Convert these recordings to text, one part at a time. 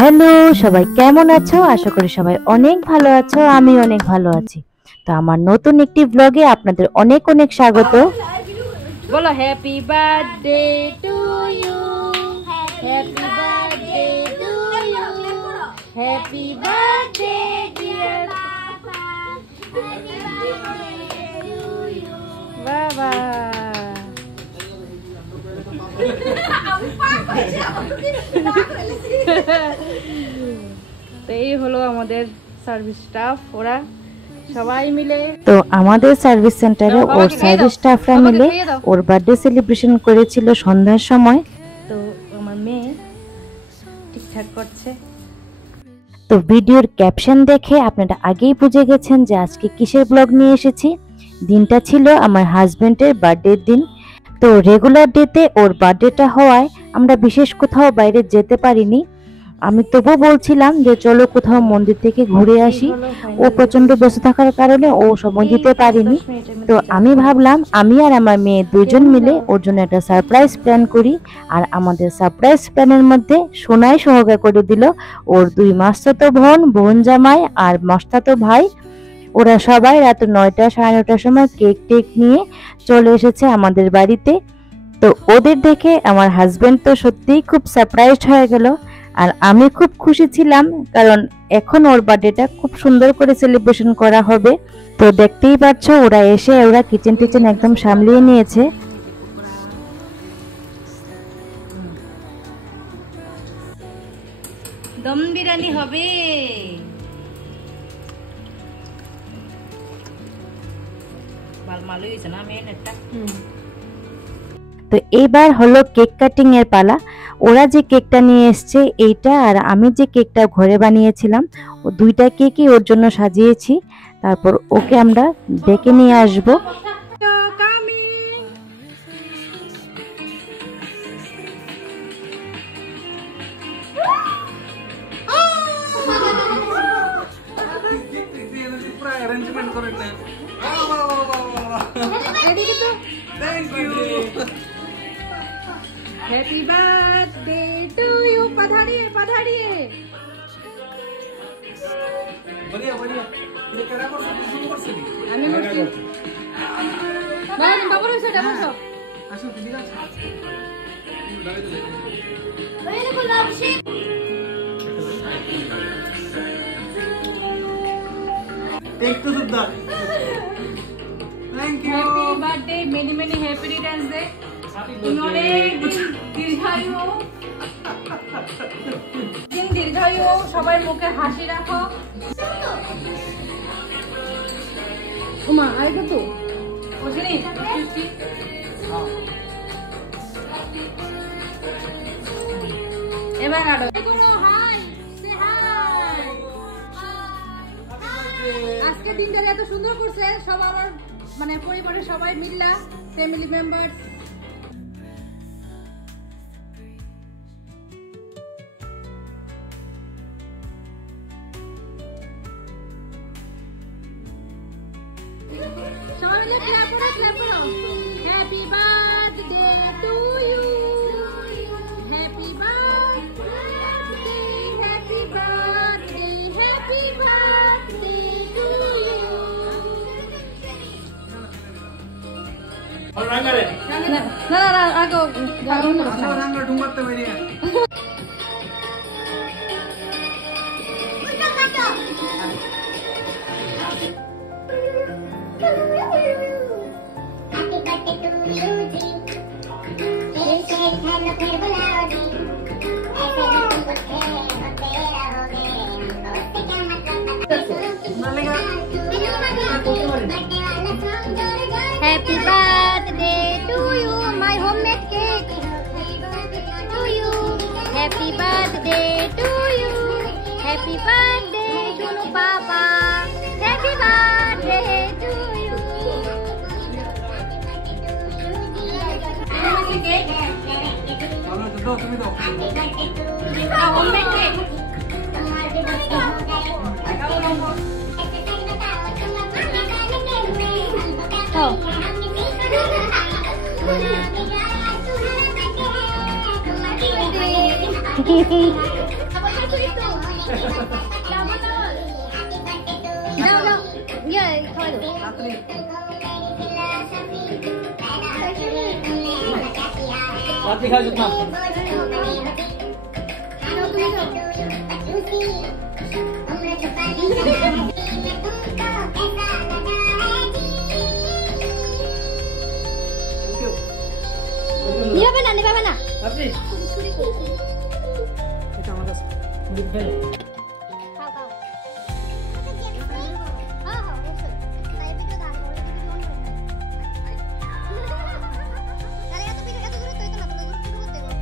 Hello সবাই, কেমন আছো? আশা করি সবাই অনেক ভালো আছো। আমি অনেক ভালো আছি। তো আমার নতুন একটি ব্লগে আপনাদের অনেক অনেক স্বাগত। বলো happy birthday to you, happy birthday to you, happy birthday dear বাবা। তো এই হলো আমাদের সার্ভিস স্টাফ, ওরা সবাই মিলে। তো আমাদের সার্ভিস সেন্টারে ওর সার্ভিস স্টাফরা মিলে ওর বার্থডে সেলিব্রেশন করেছিল সন্ধ্যার সময়। তো আমার মেয়ে ঠিকঠাক করছে। তো ভিডিওর ক্যাপশন দেখে আপনারা আগেই বুঝে গেছেন যে আজকে কিসের ব্লগ নিয়ে এসেছি। দিনটা ছিল আমার হাজবেন্ডের বার্থডের দিন। তো রেগুলার ডেতে ওর বার্থডেটা হওয়ায় আমরা বিশেষ কোথাও বাইরে যেতে পারিনি। আমি তবু বলছিলাম যে চলো কোথাও মন্দির থেকে ঘুরে আসি। ও প্রচন্ড ব্যস্ত থাকার কারণে ও সময় দিতে পারিনি। তো আমি ভাবলাম আমি আর আমার মেয়ে দুজন মিলে ওর জন্য একটা সারপ্রাইজ প্ল্যান করি। আর আমাদের সারপ্রাইজ প্ল্যানের মধ্যে সোনাই সহযোগিতা করে দিল। ওর দুই মাসতো বোন জামাই আর মাস্তাতো ভাই, ওরা সবাই রাত 9টা সাড়ে 9টার সময় কেক নিয়ে চলে এসেছে আমাদের বাড়িতে। তো ওদের দেখে আমার হাজবেন্ড তো সত্যিই খুব সারপ্রাইজড হয়ে গেল। আর আমি খুব খুশি ছিলাম, কারণ এখন ওর বার্থডেটা খুব সুন্দর করে সেলিব্রেশন করা হবে। তো দেখতেই পাচ্ছ ওরা কিচেন একদম সামলিয়ে নিয়েছে। দম বিরিয়ানি হবে। ভালোই হয়েছে না মেয়েটা? তো এইবার হলো কেক কাটিং এর পালা। ওরা যে কেকটা নিয়ে এসছে এইটা, আর আমি যে কেকটা ঘরে বানিয়েছিলাম, ও দুইটা কেকই ওর জন্য সাজিয়েছি। তারপর ওকে আমরা ডেকে নিয়ে আসবো। Happy birthday to you. पधारिए पधारिए। बढ़िया बढ़िया। ये केड़ा करछ शुरू करछली আমি করছি। বাবা রইছে বসো। আসো ঠিক আছে। এই দেখো লাভ শেপ। একটু সুন্দর। Thank you. Happy birthday, many many happy returns day. दीर्घायु सबाई मुखे हासि राखो। उमा आइगो तो ओजनी खुशी। এবার আরো হাই সে হাই। আজকে দিনটা এত সুন্দর করছে সব আমার মানে পরিবারের সবাই মিললা, family members. Happy birthday to you. Happy birthday, happy birthday, happy birthday to you. না আগো রাঙ্গা ঢুঙ্গাতে বেরিয়ে। Happy birthday to you, my homemade cake to you. Happy birthday to you. Happy birthday to Papa. Happy birthday to you. Homemade cake. Oh. দাও দাও ইয়া খাওয়া দাও রাত্রি খাওয়া যেত না নিবে না নিবে না রাত্রি এটা আমার কাছে ফেলে খাও খাও হ্যাঁ হ্যাঁ অবশ্যই তাই ভিডিও দাও ওই ভিডিও অন আরে এত ভিডিও এত দূরে তো না তো দূরে শুরু করতে হবে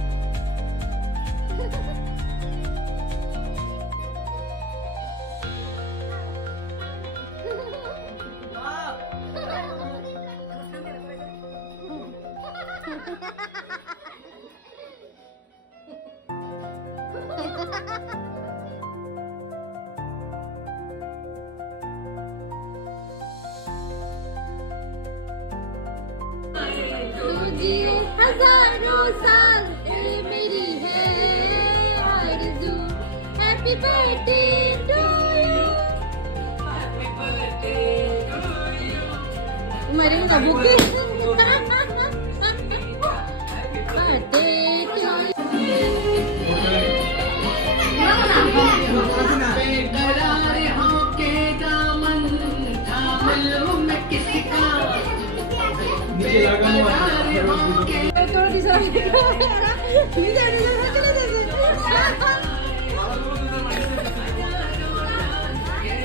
हजारों साल ये मेरी है आरज़ू happy birthday to you happy birthday to you मेरे ना बुके बर्थडे टू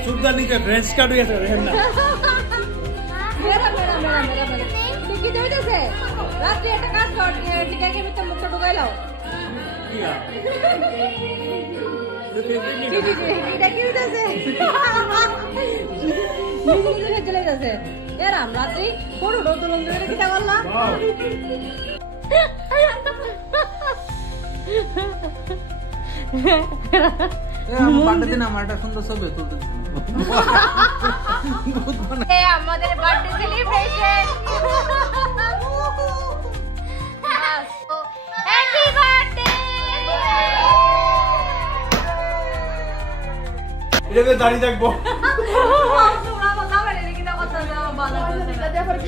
सुल्तानी के फ्रेंड्स का भी ऐसा रहना मेरा टिकी दे दे रात एक काज कर टिका के भीतर मुख ढुकाई लाओ এটা কি হইতাছে নিজে চলে যাচ্ছে এ রাম রাত্রি বড় ডোতো লঙ্গ করে কিটা করলা আমার বার্থডে দিন আমারটা সুন্দর ছবি তুলতে আমাদের বার্থডে সেলিব্রেশন হ্যাপি বার্থডে এটা দাঁড়িয়ে থাকবো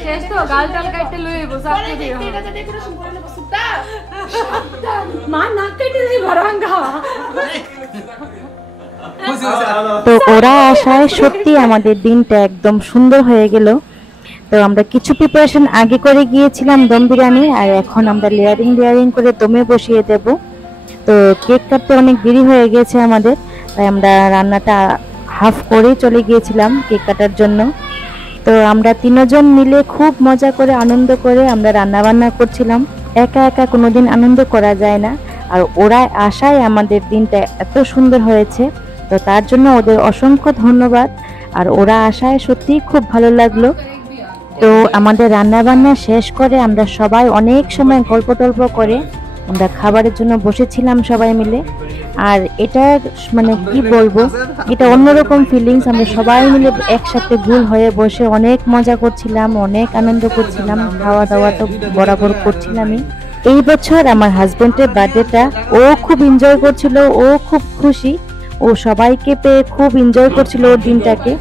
শেষ তো গাল টাল কাটতে লইব সাথে দিও মা নাক কেটে দিই ভরাঙ্গা তো ওরা আসায় সত্যি আমাদের দিনটা একদম সুন্দর হয়ে গেল। তো আমরা কিছু প্রিপারেশন আগে করে গিয়েছিলাম দম বিরিয়ানির, আর এখন আমরা লেয়ারিং করে দমে বসিয়ে দেব। তো কেক কাটতে অনেক দেরি হয়ে গেছে আমাদের, তাই আমরা রান্নাটা হাফ করে চলে গিয়েছিলাম কেক কাটার জন্য। তো আমরা তিনজন মিলে খুব মজা করে আনন্দ করে আমরা রান্না বান্না করছিলাম। একা একা কোনোদিন আনন্দ করা যায় না, আর ওরা আসায় আমাদের দিনটা এত সুন্দর হয়েছে। তো তার জন্য ওদের অসংখ্য ধন্যবাদ, আর ওরা আসায় সত্যিই খুব ভালো লাগলো। তো আমাদের রান্না বান্না শেষ করে আমরা সবাই অনেক সময় গল্প টল্প করে আমরা খাবারের জন্য বসেছিলাম সবাই মিলে। আর এটা মানে কি বলবো, এটা অন্যরকম ফিলিংস। আমরা সবাই মিলে একসাথে গুল হয়ে বসে অনেক মজা করছিলাম, অনেক আনন্দ করছিলাম, খাওয়া দাওয়া তো বরাবর করছিলামই। এই বছর আমার হাজবেন্ডের বার্থডেটা ও খুব এনজয় করছিল, ও খুব খুশি, ও সবাইকে পেয়ে খুব এনজয় করছিল ওর দিনটাকে।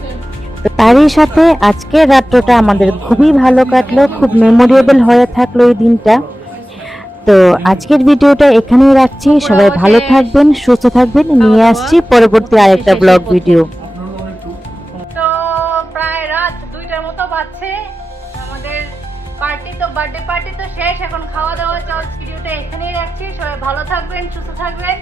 তো তারই সাথে আজকের রাত্রটা আমাদের খুবই ভালো কাটলো, খুব মেমোরেবল হয়ে থাকলো এই দিনটা। তো আজকের ভিডিওটা এখানেই রাখছি। সবাই ভালো থাকবেন, সুস্থ থাকবেন। নিয়ে আসছি পরবর্তী আরেকটা ব্লগ ভিডিও। তো প্রায় রাত 2টার মতো বাজছে। আমাদের বার্থডে পার্টি তো শেষ, এখন খাওয়া দাওয়া চলছে। ভিডিওটা এখানেই রাখছি। সবাই ভালো থাকবেন, সুস্থ থাকবেন।